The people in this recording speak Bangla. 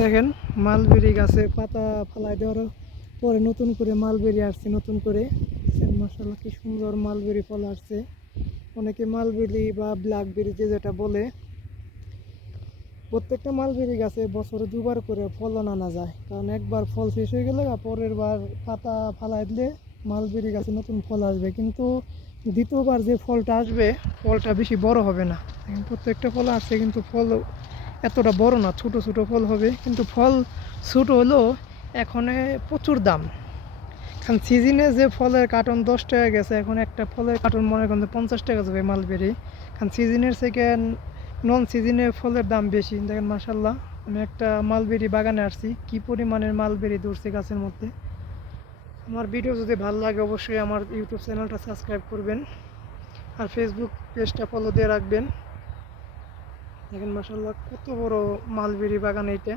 দেখেন মালবেরি গাছে পাতা ফালাই দেওয়ার পরে নতুন করে মালবেরি আসছে, নতুন করে মাশাআল্লাহ কি সুন্দর মালবেরি ফল আসছে। অনেকে মালবেরি বা ব্ল্যাকবেরি যেটা বলে, প্রত্যেকটা মালবেরি গাছে বছরে দুবার করে ফলন আনা যায়, কারণ একবার ফল শেষ হয়ে গেলে পরের বার পাতা ফালাই দিলে মালবেরি গাছে নতুন ফল আসবে, কিন্তু দ্বিতীয়বার যে ফলটা আসবে ফলটা বেশি বড় হবে না। প্রত্যেকটা ফল আসছে কিন্তু ফল এতটা বড় না, ছোট ছোট ফল হবে, কিন্তু ফল ছোট হলেও এখন প্রচুর দাম। কারণ সিজনে যে ফলের কার্টন 10 টাকা গেছে, এখন একটা ফলের কার্টন মনে করেন 50 টাকা যাবে মালবেরি। কারণ সিজনের থেকে নন সিজনের ফলের দাম বেশি। দেখেন মাসাল্লাহ, আমি একটা মালবেরি বাগানে আসছি, কি পরিমাণের মালবেরি ধরছে গাছের মধ্যে। আমার ভিডিও যদি ভালো লাগে অবশ্যই আমার ইউটিউব চ্যানেলটা সাবস্ক্রাইব করবেন, আর ফেসবুক পেজটা ফলো দিয়ে রাখবেন। দেখেন মাসাল্লাহ কত বড় মালবেরি বাগান এইটা।